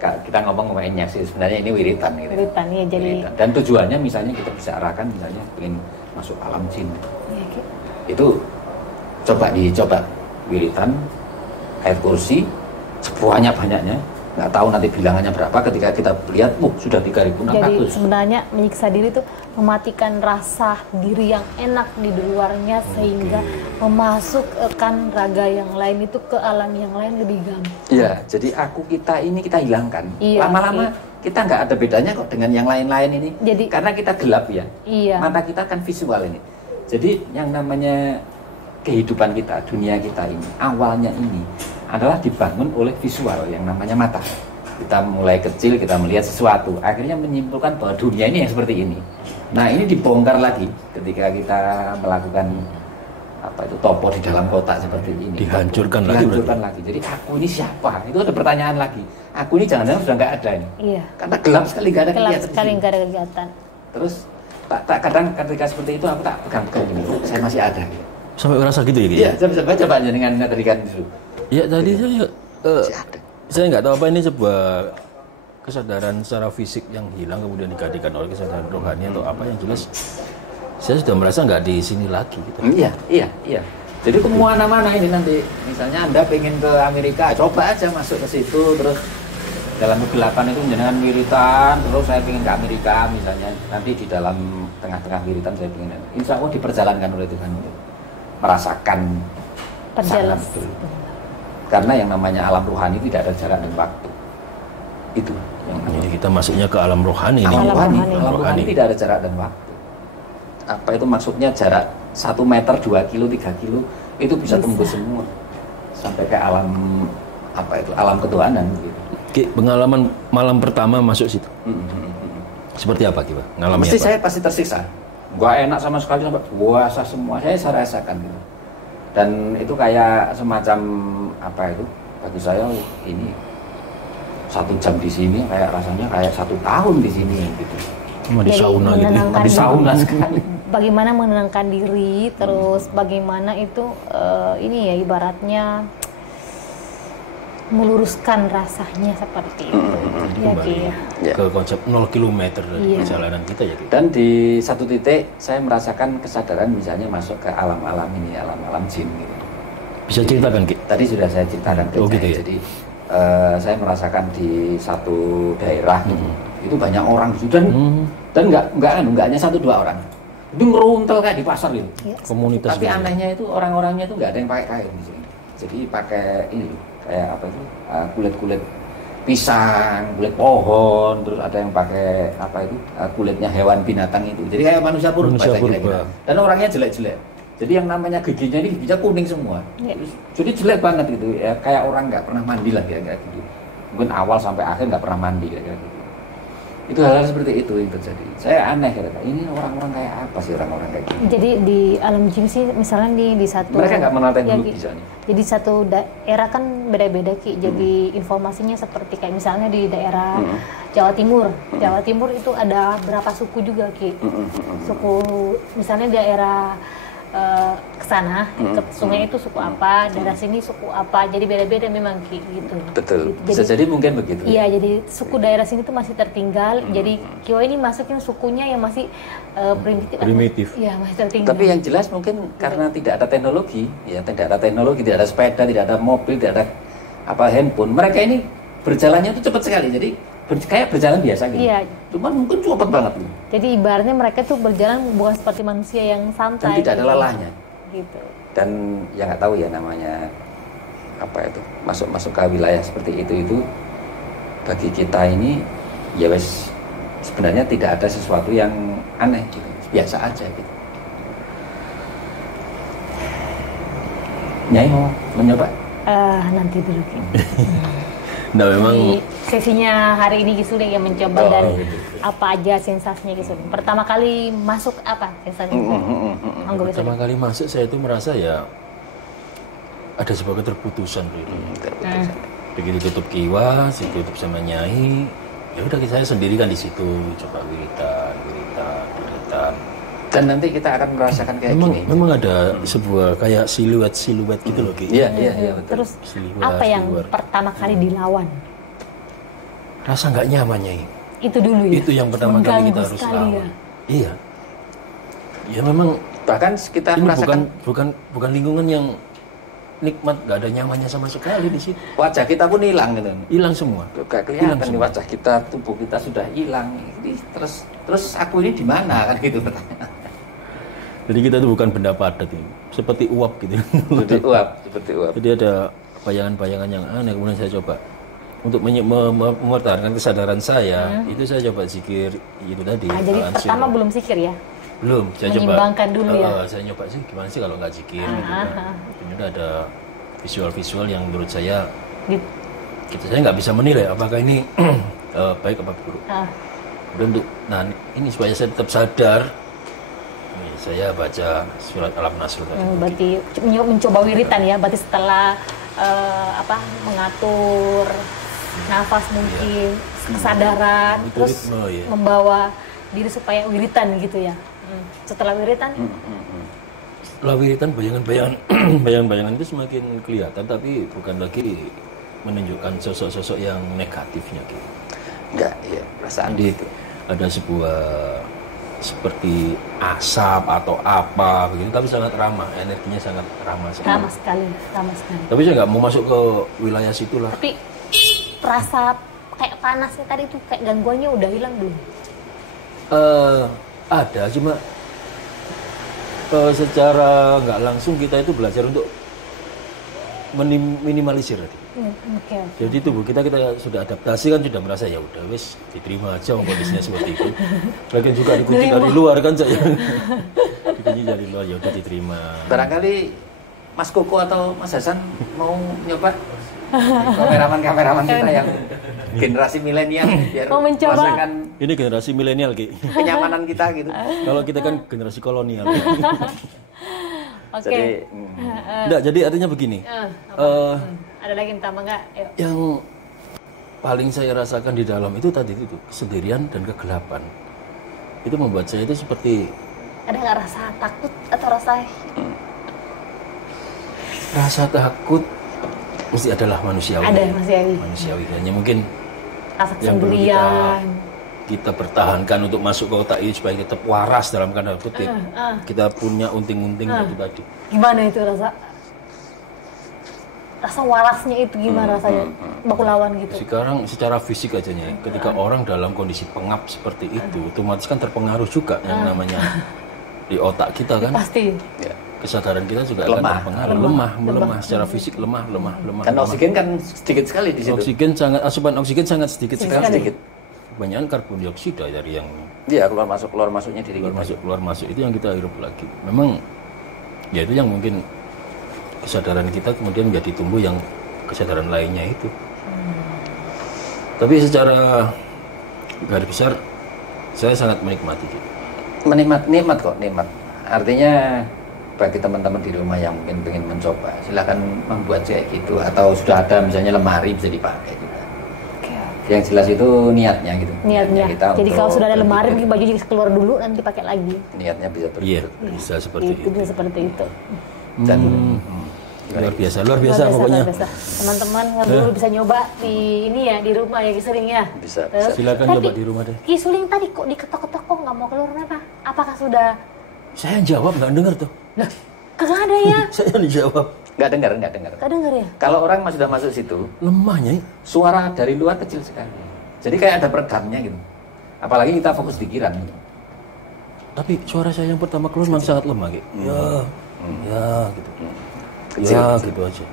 Kita ngomongin sih sebenarnya ini wiritan gitu. Wiritan, ya, jadi- Wiritan. Dan tujuannya misalnya kita bisa arahkan misalnya ingin masuk alam jin. Iya, Ki. Itu dicoba wiritan, ayat kursi sebanyak-banyaknya, nggak tahu nanti bilangannya berapa, ketika kita lihat sudah 3600. Jadi sebenarnya menyiksa diri itu mematikan rasa diri yang enak di luarnya sehingga memasukkan raga yang lain itu ke alam yang lain lebih gampang. Iya, jadi kita ini kita hilangkan. Iya, Lama-lama kita nggak ada bedanya kok dengan yang lain-lain ini. Jadi- karena kita gelap ya. Iya. Mata kita kan visual ini. Jadi yang namanya kehidupan kita, dunia kita ini, awalnya ini adalah dibangun oleh visual yang namanya mata. Kita mulai kecil, kita melihat sesuatu, akhirnya menyimpulkan bahwa dunia ini yang seperti ini. Nah, ini dibongkar lagi ketika kita melakukan topo di dalam kotak seperti ini. Dihancurkan lagi Dihancurkan lagi. Jadi aku ini siapa? Itu ada pertanyaan lagi. Aku ini jangan-jangan sudah nggak ada ini. Iya. Karena gelap sekali, nggak ada Gelap kelihatan di sekali sini. nggak ada kegiatan. Terus tak kadang ketika seperti itu aku tak pegang-pegang ini. Saya masih ada. Sampai merasa gitu ya Ki? Iya, coba aja dengan tarikan itu. Ya tadi saya Masih ada. saya nggak tahu apa ini sebuah kesadaran secara fisik yang hilang kemudian digantikan oleh kesadaran rohani atau apa, yang jelas saya sudah merasa nggak di sini lagi gitu. Iya. Jadi kemana-mana ini nanti, misalnya Anda pengen ke Amerika, coba aja masuk ke situ, terus dalam kegelapan itu jenengan wiritan, terus saya pengen ke Amerika misalnya, nanti di dalam tengah-tengah wiritan saya pengen, insya Allah diperjalankan oleh Tuhan untuk merasakan Perjalanan. sana betul. Karena yang namanya alam rohani tidak ada jarak dan waktu. Itu yang Jadi kita masuknya ke alam rohani ini. alam rohani. rohani. Alam rohani tidak ada jarak dan waktu. Apa itu maksudnya jarak 1 meter, 2 kilo, 3 kilo itu bisa tembus semua sampai ke alam alam ketuhanan gitu. Ki, pengalaman malam pertama masuk situ seperti apa Ki? Ngalamin Mesti apa? saya pasti tersiksa. Gak enak sama sekali sampai puasa semua. Saya rasakan gitu. Dan itu kayak semacam bagi saya ini 1 jam di sini kayak rasanya kayak 1 tahun di sini gitu. Cuma di Jadi sauna gitu. menenangkan Tapi diri. sauna sekali. Bagaimana menenangkan diri, terus bagaimana itu ini ya ibaratnya meluruskan rasanya seperti itu. Ya, Ki. Ya. Ke konsep 0 km dari Iya. perjalanan kita ya Ki. Dan di satu titik saya merasakan kesadaran misalnya masuk ke alam-alam ini, alam-alam jin gitu. Bisa ceritakan Ki? Tadi sudah saya ceritakan ke Oh, gitu saya. ya? Jadi saya merasakan di satu daerah itu banyak orang gitu. Dan nggak hanya 1-2 orang. Itu ngeruntel kayak di pasar gitu. Ya, Komunitas Tapi gitu. anehnya itu orang-orangnya itu nggak ada yang pakai kain di sini. Jadi pakai ini kayak kulit-kulit pisang, kulit pohon, terus ada yang pakai kulitnya hewan binatang itu. Jadi kayak manusia purba. Manusia saya kira-kira. purba. Dan orangnya jelek-jelek. Jadi yang namanya giginya ini giginya kuning semua. Iya. Jadi jelek banget gitu ya, kayak orang nggak pernah mandi lah kira-kira gitu. Mungkin awal sampai akhir nggak pernah mandi kira-kira gitu. Itu hal-hal seperti itu yang terjadi. Saya aneh kira-kira, ini orang-orang kayak apa sih orang-orang kayak gitu? Jadi di alam jin sih misalnya di satu Mereka nggak mengenal ya, teknologi Ki. misalnya. Jadi satu daerah kan beda-beda Ki. Jadi informasinya seperti kayak misalnya di daerah Jawa Timur. Jawa Timur itu ada berapa suku juga Ki. Suku misalnya daerah ke sana ke sungai itu suku apa, daerah sini suku apa. Jadi beda-beda memang Ki gitu. Betul. Bisa jadi mungkin begitu. Iya, jadi suku daerah sini tuh masih tertinggal. Jadi Kiwa ini masukin sukunya yang masih primitif. Iya, masih tertinggal. Tapi yang jelas mungkin karena tidak ada teknologi, ya tidak ada teknologi, tidak ada sepeda, tidak ada mobil, tidak ada apa handphone. Mereka ini berjalannya itu cepat sekali. Jadi kayak berjalan biasa gitu. Iya. Cuman mungkin cepat banget gitu. Jadi ibaratnya mereka tuh berjalan bukan seperti manusia yang santai. Dan tidak ada gitu. lelahnya. Gitu. Dan ya nggak tahu ya namanya apa itu masuk ke wilayah seperti itu bagi kita ini ya wes sebenarnya tidak ada sesuatu yang aneh gitu, biasa aja gitu. Nyai mau mencoba? Nanti dulu Ki. Nah memang Di sesinya hari ini Ki Suling yang mencoba dan gitu. apa aja sensasinya Ki Suling. Pertama kali masuk apa sensasinya? Monggo Ki pertama Suling. kali masuk saya itu merasa ya ada sebuah keterputusan gitu. Begitu tutup kiwas, ditutup sama Nyai, ya udah saya sendiri kan di situ coba wiritan. Dan nanti kita akan merasakan kayak gini. Memang ada sebuah kayak siluet gitu loh Ki. Iya betul. Terus Seliwas, apa yang keluar. pertama kali dilawan? Rasa nggak nyaman Nyai. Itu dulu ya. Itu yang pertama kali kita Mengganggu harus sekali lawan. ya. Iya. Ya memang Bahkan kita ini merasakan bukan lingkungan yang nikmat, nggak ada nyamannya sama sekali di situ. wajah kita pun hilang gitu. Hilang semua. Gak kelihatan nih wajah kita, tubuh kita sudah hilang. Ini terus aku ini di mana kan gitu pertanyaan. Jadi kita itu bukan benda padat ini, seperti uap gitu. Seperti uap. Jadi ada bayangan-bayangan yang aneh. Kemudian saya coba untuk mempertahankan kesadaran saya, itu saya coba zikir itu tadi. Jadi Al-Ansir. pertama belum zikir ya? Belum, saya coba. Menyimbangkan dulu ya? Saya nyoba sih gimana sih kalau nggak zikir gitu kan. Kemudian ada visual-visual yang menurut saya Gitu. saya nggak bisa menilai apakah ini baik apa buruk. Dan nah ini supaya saya tetap sadar, nih, saya baca surat Al-Nasr tadi. Berarti mencoba wiritan ya, berarti setelah mengatur nafas mungkin, kesadaran, Itu terus ritme, ya. membawa diri supaya wiritan gitu ya. Setelah wiritan, Setelah wiritan bayangan-bayangan itu semakin kelihatan, tapi bukan lagi menunjukkan sosok-sosok yang negatifnya gitu. Enggak, iya, perasaan Jadi gitu. ada sebuah seperti asap atau apa begitu, tapi sangat ramah, energinya sangat ramah sekali. ramah sekali. Tapi saya nggak mau masuk ke wilayah situ lah. Tapi rasa kayak panasnya tadi tuh kayak gangguannya udah hilang belum? Ada, cuma secara nggak langsung kita itu belajar untuk minimalisir. Oke. Jadi tubuh kita sudah adaptasi kan, sudah merasa ya udah wes diterima aja kondisinya seperti itu. Lagian juga dikunci dari luar kan saya. Dikunci dari luar ya udah diterima. Barangkali Mas Koko atau Mas Hasan mau nyoba kameraman kita yang generasi milenial biar Mau mencoba. merasakan Ini generasi milenial Ki. kenyamanan kita gitu. Kalau kita kan generasi kolonial. Oke. Jadi Enggak, jadi artinya begini. Ada lagi yang tambah nggak? Ayo. Yang paling saya rasakan di dalam itu tadi itu kesendirian dan kegelapan. Itu membuat saya itu seperti Ada nggak rasa takut atau rasa takut mesti adalah manusiawi. ada manusiawi? Manusiawi, hanya mungkin Rasa yang perlu kesendirian. kita pertahankan untuk masuk ke otak ini supaya tetap waras dalam tanda kutip. Kita punya unting-unting itu tadi. Gimana itu rasa warasnya itu gimana rasanya? Baku lawan gitu. Sekarang secara fisik aja nih, ketika orang dalam kondisi pengap seperti itu, otomatis kan terpengaruh juga yang namanya di otak kita kan. Pasti. ya. Kesadaran kita juga Lemah. akan terpengaruh. Lemah secara fisik, lemah. Kan oksigen kan sedikit sekali di situ. Asupan oksigen sangat sedikit sekali. Sedikit. Kebanyakan karbon dioksida dari yang Iya, keluar masuknya diri keluar kita. masuk itu yang kita hirup lagi. Memang Ya itu yang mungkin kesadaran kita kemudian menjadi tumbuh yang kesadaran lainnya itu. Tapi secara garis besar saya sangat menikmati. Nikmat kok, nikmat. Artinya bagi teman-teman di rumah yang mungkin ingin mencoba, silakan membuat kayak gitu, atau sudah ada misalnya lemari bisa dipakai juga. Yang jelas itu niatnya gitu. Niatnya. Kita Jadi kalau sudah ada lemari berpikir, mungkin baju jadi keluar dulu nanti pakai lagi. niatnya bisa Iya, berpikir. bisa seperti itu. Bisa seperti itu. Dan Luar biasa Luar pokoknya. luar biasa. Teman-teman yang dulu bisa nyoba di ini ya di rumah ya Ki Suling ya. bisa. Silakan Tapi, coba di rumah deh. Ki Suling tadi kok diketok-ketok kok nggak mau keluar kenapa? Apakah sudah? Saya yang jawab nggak dengar tuh. Lah, kagak ada ya? Saya yang dijawab. Nggak dengar. Gak denger ya? Kalau orang sudah masuk situ, Lemahnya. suara dari luar kecil sekali. Jadi kayak ada peredamnya gitu. Apalagi kita fokus pikiran. Gitu. Tapi suara saya yang pertama keluar memang sangat lemah gitu. Ya gitu. Kecil. Ya gitu aja.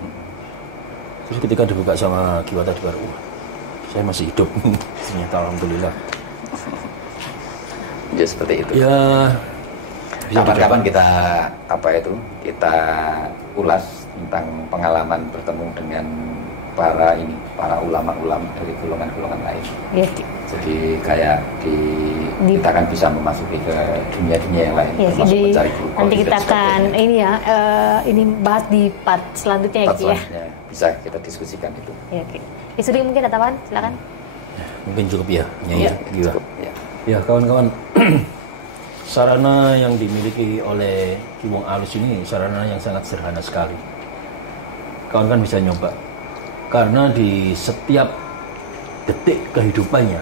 Terus ketika dibuka sama Kiwa tadi baru, saya masih hidup. Ternyata alhamdulillah. Ya seperti itu. Ya. bisa Kapan-kapan kita ulas tentang pengalaman bertemu dengan para ulama-ulama dari golongan-golongan lain. Iya. Jadi kayak kita akan bisa memasuki ke dunia-dunia yang lain, Ya, termasuk jadi mencari guru nanti dan kita akan sebagainya. ini ya, ini bahas di part selanjutnya ya Part Ki ya. selanjutnya bisa kita diskusikan itu. Ya, Ki. Ki Suling mungkin ada tambahan, silakan. Mungkin cukup ya. Nyai. Giwa. cukup. Ya. Ya kawan-kawan, sarana yang dimiliki oleh Ki Wong Alus ini sarana yang sangat sederhana sekali. Kawan kan bisa nyoba, karena di setiap detik kehidupannya,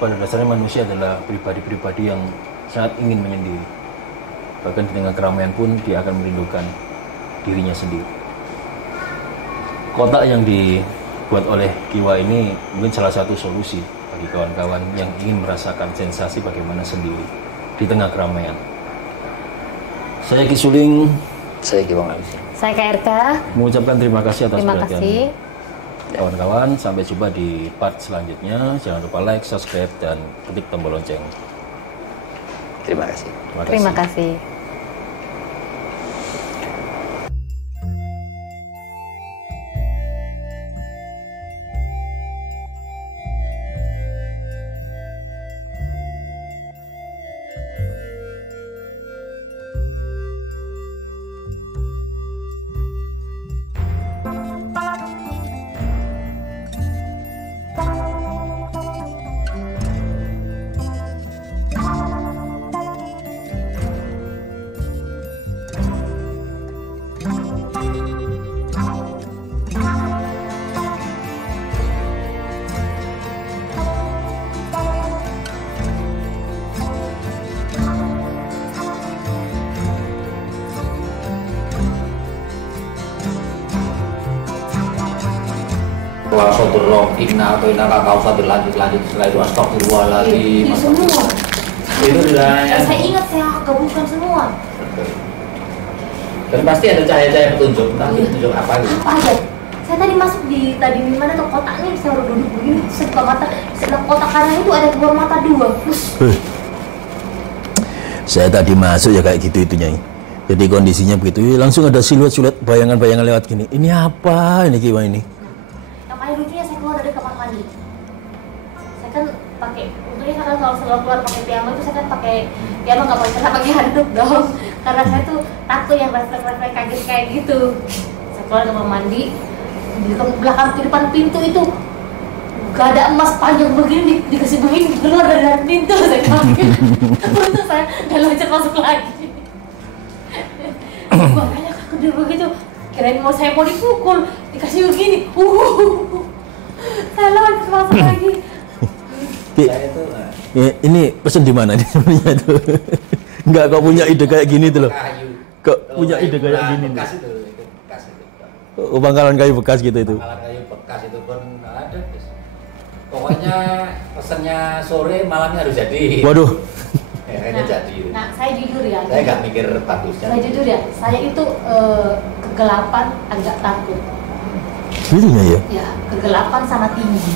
pada dasarnya manusia adalah pribadi-pribadi yang sangat ingin menyendiri. Bahkan di tengah keramaian pun dia akan merindukan dirinya sendiri. Kotak yang dibuat oleh Kiwa ini mungkin salah satu solusi bagi kawan-kawan yang ingin merasakan sensasi bagaimana sendiri di tengah keramaian. Saya Ki Suling, Saya Ki Wong Alus. Saya KRK. mengucapkan terima kasih atas Terima perhatian kasih. kawan-kawan. Sampai jumpa di part selanjutnya. Jangan lupa like, subscribe, dan ketik tombol lonceng. Terima kasih. Terima kasih. Wa sodurroh inna atau inna kakau sadir lanjut setelah itu astagfirullahaladzim. Iya, semua. Itu sudah ya. Saya ingat saya gabungkan semua. Dan pasti ada cahaya-cahaya petunjuk. Tapi petunjuk apa gitu? Apa aja? Saya tadi masuk di mana tuh kotak nih, saya udah duduk begini, saya buka mata, sebelah kotak kanan itu ada keluar mata dua. Saya tadi masuk ya kayak gitu itu Nyai. Jadi kondisinya begitu, langsung ada siluet-siluet bayangan-bayangan lewat gini. Ini apa ini Kiwa ini? Yang paling lucunya saya keluar dari kamar mandi. Saya kan pakai, untungnya saya kan kalau selalu keluar pakai piyama itu saya kan pakai piyama nggak pakai pakai handuk dong. Karena saya tuh takut yang refleks kaget kayak gitu. Saya keluar kamar mandi, di belakang di depan pintu itu gak ada emas panjang begini dikasih begini keluar dari dalam pintu. Saya kaget. Terus saya dan loncat masuk lagi. Makanya gede begitu, kirain saya mau dipukul, dikasih begini, saya loncat masuk lagi. Ki, Saya itu ini pesen di mana nih sebenarnya itu? Enggak, kok punya ide kayak gini tuh loh. kayu. Kok punya ide kayak gini nih? Bekas itu bekas itu. Oh, bangkalan kayu bekas gitu itu. Pangkalan kayu bekas itu pun ada. Terus. Pokoknya pesennya sore malamnya harus jadi. Waduh. Ya, kayaknya jadi. Nah, saya jujur ya. Saya nggak mikir bagusnya. Saya jujur ya, saya itu kegelapan agak takut. Gitu ya? Ya, kegelapan sama tinggi.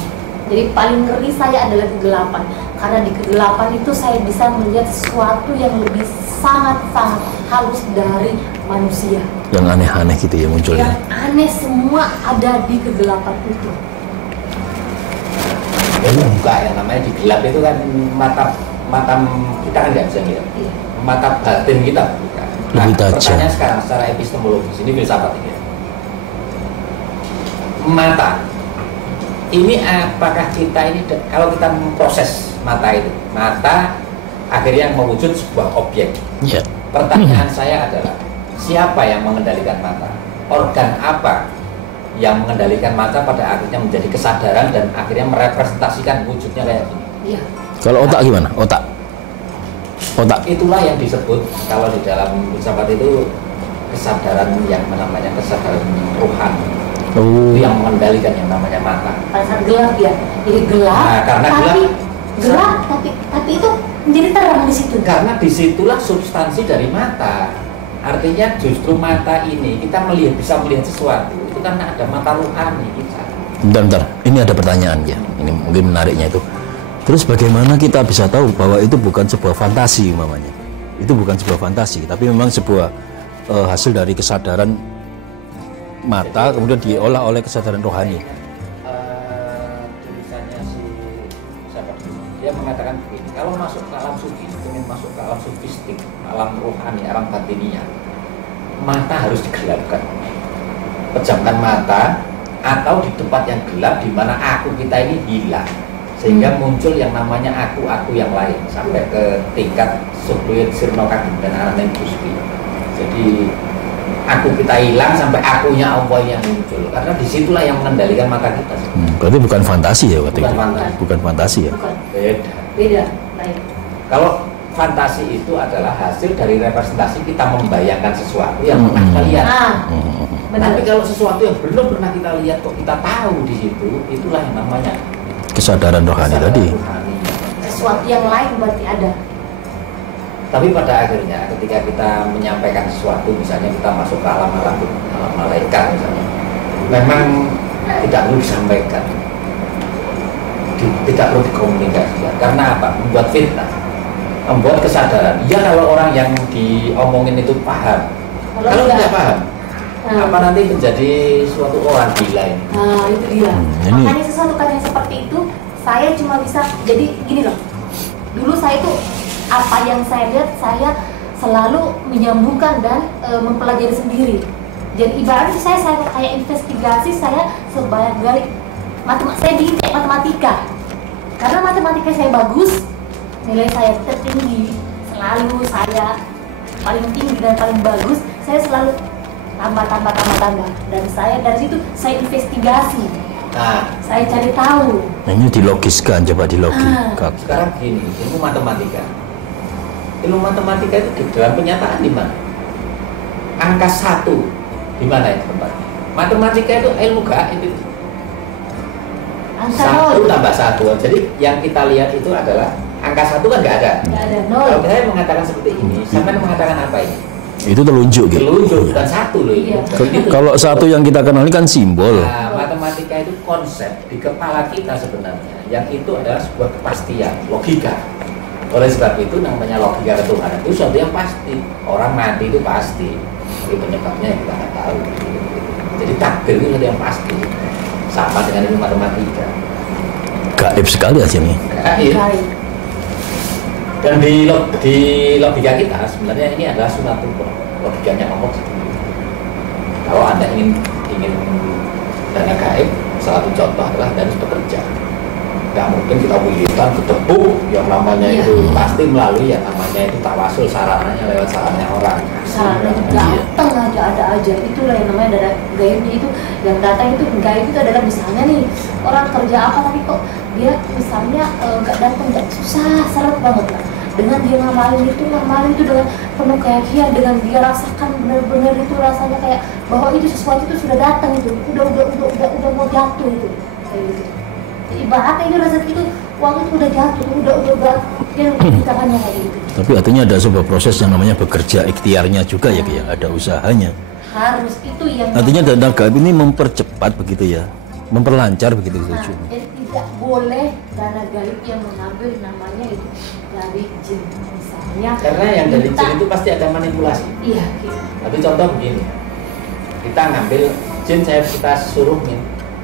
Jadi paling ngeri saya adalah kegelapan. Karena di kegelapan itu saya bisa melihat sesuatu yang lebih sangat-sangat halus dari manusia. Yang aneh-aneh gitu ya munculnya. Yang aneh semua ada di kegelapan itu. Itu buka yang namanya di gelap itu kan mata kita kan nggak bisa lihat. Iya. Mata batin kita buka. Lebih tajam. Pertanyaan sekarang secara epistemologis, ini filsafat ini. Mata ini apakah kita ini kalau kita memproses mata itu, mata akhirnya mewujud sebuah objek. Ya. Pertanyaan saya adalah siapa yang mengendalikan mata? Organ apa yang mengendalikan mata pada akhirnya menjadi kesadaran dan akhirnya merepresentasikan wujudnya kayak gini? Iya. Kalau otak gimana? Otak. Itulah yang disebut kalau di dalam filsafat itu kesadaran yang namanya kesadaran rohani. Oh. Itu yang mengendalikan yang namanya mata. Pada saat gelap ya, jadi gelap. Nah, karena tapi itu menjadi terang di situ. Karena disitulah substansi dari mata. Artinya justru mata ini kita bisa melihat sesuatu itu karena ada mata rohani kita. Bentar. Ini ada pertanyaan ya. Ini mungkin menariknya itu. Terus bagaimana kita bisa tahu bahwa itu bukan sebuah fantasi umpamanya? Itu bukan sebuah fantasi, tapi memang sebuah hasil dari kesadaran mata kemudian diolah oleh kesadaran rohani. Tulisannya si siapa? Dia mengatakan begini, kalau masuk ke alam sufi, ingin masuk ke alam sufistik, alam rohani, alam batinia, mata harus digelapkan. Pejamkan mata atau di tempat yang gelap di mana aku kita ini hilang. Sehingga muncul yang namanya aku yang lain sampai ke tingkat Subluit Sirno Kagem dan Anamen Gusti. Jadi aku kita hilang sampai akunya Allah yang muncul karena disitulah yang mengendalikan mata kita. Berarti bukan fantasi ya waktu Bukan itu? fantasi. Bukan fantasi ya? Bukan. Beda. Baik. Kalau fantasi itu adalah hasil dari representasi kita membayangkan sesuatu yang pernah kita lihat. Benar. Tapi kalau sesuatu yang belum pernah kita lihat kok kita tahu di situ, itulah yang namanya Kesadaran rohani kesadaran tadi. rohani. Sesuatu yang lain berarti ada. Tapi pada akhirnya ketika kita menyampaikan sesuatu, misalnya kita masuk ke alam-alam malaikat misalnya, memang tidak perlu disampaikan, tidak perlu dikomunikasikan. Karena apa? Membuat fitnah, membuat kesadaran. Ya kalau orang yang diomongin itu paham, kalau tidak paham, apa nanti menjadi suatu orang gila ini? Nah, itu dia. Ini- Makanya sesuatu kan yang seperti itu, saya cuma bisa, jadi gini loh. Dulu saya tuh, apa yang saya lihat, saya selalu menyambungkan dan mempelajari sendiri. Jadi ibaratnya saya kayak investigasi, saya sebagai saya bikin kayak matematika. Karena matematika saya bagus, nilai saya tertinggi, selalu saya paling tinggi dan paling bagus, saya selalu tambah. Dan saya dari situ saya investigasi, Nah, saya cari tahu. Nah, ini dilogiskan, coba dilogiskan. sekarang gini, ilmu matematika. Ilmu matematika itu di dalam penyataan di mana? Angka 1 di mana itu tempatnya? Matematika itu ilmu gaib itu. Angka 1 nol, tambah 1. Jadi yang kita lihat itu adalah angka 1 kan nggak ada. nggak ada Kalau nol. saya mengatakan seperti ini, sampai mengatakan apa ini? Itu telunjuk gitu. Telunjuk bukan 1 loh ini. Iya. Begitu. Kalau satu yang kita kenal ini kan simbol. Nah, matematika itu konsep di kepala kita sebenarnya, yang itu adalah sebuah kepastian, logika. Oleh sebab itu namanya logika ketuhanan itu sesuatu yang pasti. Orang mati itu pasti, tapi penyebabnya yang kita nggak tahu. Jadi takdir itu sesuatu yang pasti. Sama dengan ilmu matematika. Gaib sekali aja nih. Gaib. Baik. Dan di logika kita sebenarnya ini adalah sunatullah, logikanya Allah sendiri. Kalau Anda ingin dana gaib, salah satu contoh adalah Anda harus bekerja. Nggak mungkin kita wiridan ketepuk yang namanya Iya. itu pasti melalui yang namanya itu tawasul, sarananya lewat sarannya orang. Sarannya datang ada aja. Itulah yang namanya dana gaibnya itu. Yang datang itu gaib itu adalah misalnya nih orang kerja apa tapi kok dia misalnya nggak datang, nggak susah, seret banget lah. Dengan dia ngamalin itu dengan penuh keyakinan, dengan dia rasakan benar-benar itu rasanya kayak bahwa itu sesuatu itu sudah datang itu, udah mau jatuh itu, kayak gitu. Ibaratnya itu rezeki itu uang itu udah jatuh, udah dia tangannya kayak gitu. Tapi artinya ada sebuah proses yang namanya bekerja, ikhtiarnya juga ya, Ki, ya. Ada usahanya. Harus itu yang Artinya dana gaib ini mempercepat begitu ya, memperlancar begitu nah, tujuannya. jadi tidak boleh dana gaib yang mengambil namanya itu dari jin misalnya. Karena yang dari minta- jin itu pasti ada manipulasi. Iya, gitu. Tapi contoh begini, kita ngambil jin, kita suruh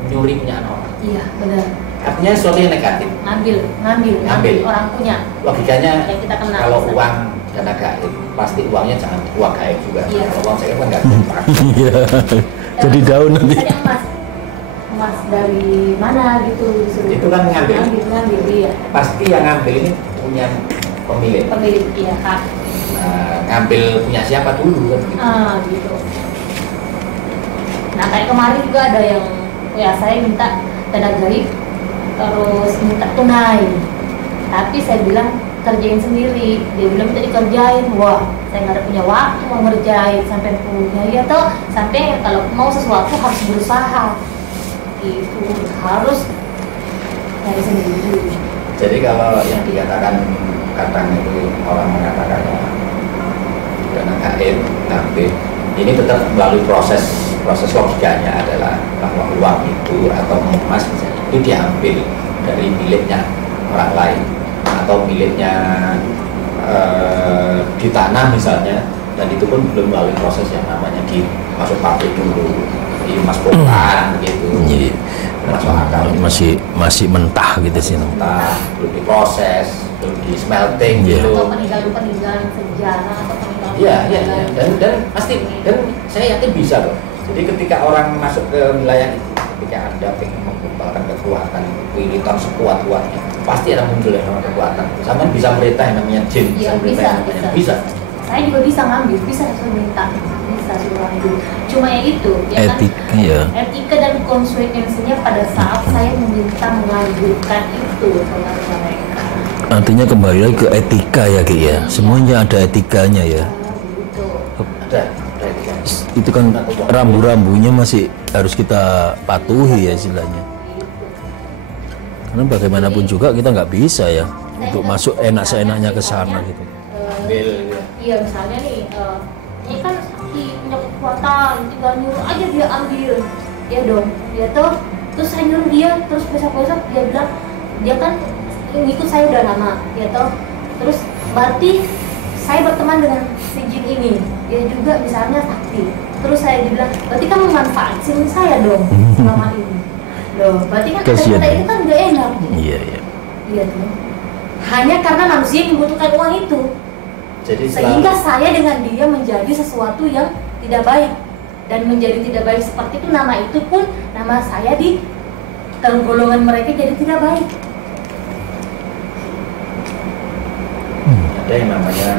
nyuri punya orang. Iya, benar. Artinya sesuatu yang negatif. Ngambil orang punya. Logikanya Yang kita kenal, kalau misalnya. uang dana gaib, pasti uangnya jangan uang gaib juga. Iya. Kalau uang saya kan nggak gaib. Iya. Jadi daun nanti. Misalnya emas dari mana gitu disuruh. Itu kan ngambil iya. Pasti yang ngambil ini punya pemilik. Pemilik iya hak. Nah, ngambil punya siapa dulu kan gitu. Gitu. Nah kayak kemarin juga ada yang ya saya minta dana gaib terus minta tunai, tapi saya bilang kerjain sendiri. Dia bilang minta dikerjain. Wah, saya nggak ada punya waktu mau ngerjain sampai punya ya toh, sampai kalau mau sesuatu harus berusaha itu, harus dari sendiri. Jadi kalau yang dikatakan kadang itu orang mengatakan dana gaib ngambil, ini tetap melalui proses logikanya adalah bahwa uang itu atau emas misalnya itu diambil dari miliknya orang lain atau miliknya di tanah misalnya, dan itu pun belum melalui proses yang namanya masuk pabrik dulu, di emas bongkaran gitu. Iya. Masuk akal. Masih mentah gitu sih. Entah belum diproses, belum di smelting Iya. gitu. Atau peninggalan sejarah atau peninggalan. Iya, dan pasti, dan saya yakin bisa kok. Jadi ketika orang masuk ke wilayah itu, ketika Anda ingin mengumpulkan kekuatan, wiritan sekuat-kuatnya, pasti ada muncul yang namanya kekuatan. Sama bisa merintah yang namanya jin, Iya, merintah yang namanya bisa. Saya juga bisa ngambil, bisa langsung minta, bisa suruh ambil. Cuma ya itu, ya kan? Iya. Etika dan konsekuensinya pada saat saya meminta mengambilkan itu sama mereka. Artinya kembali lagi ke etika ya Ki ya. Semuanya ada etikanya ya. Begitu. Ada etika. Itu kan rambu-rambunya masih harus kita patuhi ya istilahnya. Karena bagaimanapun juga kita nggak bisa ya untuk masuk enak seenaknya ke sana gitu. Ambil gitu. Iya misalnya nih, ini kan sakti punya kekuatan, tinggal nyuruh aja dia ambil, ya dong, dia tuh, terus saya nyuruh dia, terus besok-besok dia bilang, dia kan ngikut saya udah lama, ya toh, terus berarti saya berteman dengan si jin ini, dia juga misalnya sakti, terus saya bilang, berarti kamu manfaatin saya dong selama ini, loh, berarti kan Kasian kata ya. itu kan gak enak, Iya iya. iya tuh, hanya karena manusia membutuhkan uang itu. Jadi Sehingga saya dengan dia menjadi sesuatu yang tidak baik, dan menjadi tidak baik seperti itu, nama itu pun nama saya di golongan mereka jadi tidak baik. ada yang namanya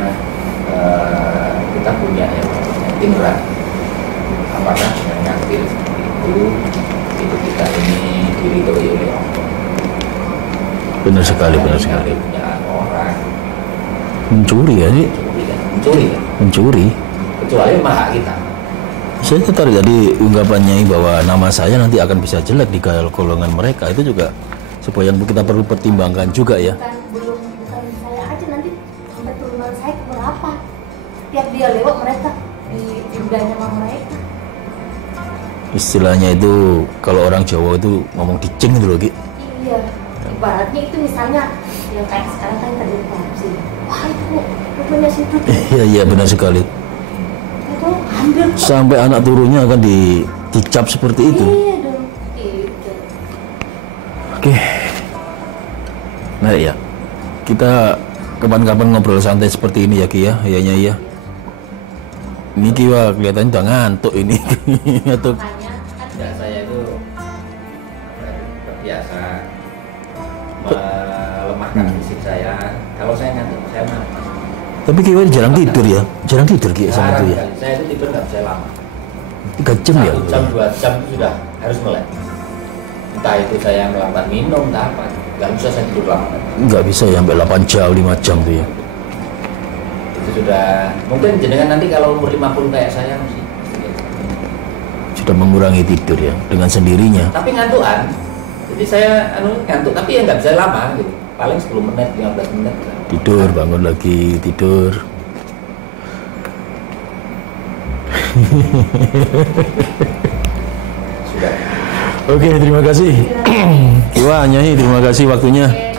kita punya yang namanya indra. Apakah dengan ngambil itu kita ini diridhoi oleh Allah. Benar sekali, benar Ini sekali. punya orang Mencuri ya sih, mencuri kan? mencuri. Kecuali memang hak kita. Saya tertarik tadi unggapannya bahwa nama saya nanti akan bisa jelek di golongan mereka. Itu juga sebuah yang kita perlu pertimbangkan juga ya. Bukan saya aja, nanti sampai turunan saya ke berapa? Tiap dia lewat mereka di wilayah nama mereka. Istilahnya itu kalau orang Jawa itu ngomong dicing gitu loh Ki. Iya, ibaratnya itu misalnya yang kayak sekarang kan terjadi korupsi. Wah itu rupanya situ tuh. Iya iya benar sekali. Itu ambil kok. Sampai anak turunnya akan dicap seperti itu. Iya dong. Gitu. Oke. Nah ya, kita kapan-kapan ngobrol santai seperti ini ya Ki ya, iya iya. Ini Ki wah kelihatannya udah ngantuk ini. Atau Makanya kan Ya saya itu terbiasa melemahkan fisik saya. Kalau saya ngantuk, saya mati. tapi Ki wah jarang tidur ya, jarang tidur Ki sama itu ya. Jarang, saya itu tidur nggak bisa lama. 3 jam ya. 1 jam, 2 jam itu sudah harus melek. Entah itu saya melakukan minum, entah apa. Nggak bisa saya tidur lama. Nggak bisa ya sampai 8 jam, 5 jam tuh ya. Itu sudah, mungkin jenengan nanti kalau umur 50 kayak saya mesti. Sudah mengurangi tidur ya dengan sendirinya. Tapi ngantukan. Jadi saya ngantuk, tapi ya nggak bisa lama gitu. Paling 10 menit, 15 menit. Tidur, bangun lagi, tidur. Sudah. Oke, terima kasih. Kiwa, Nyai, terima kasih waktunya.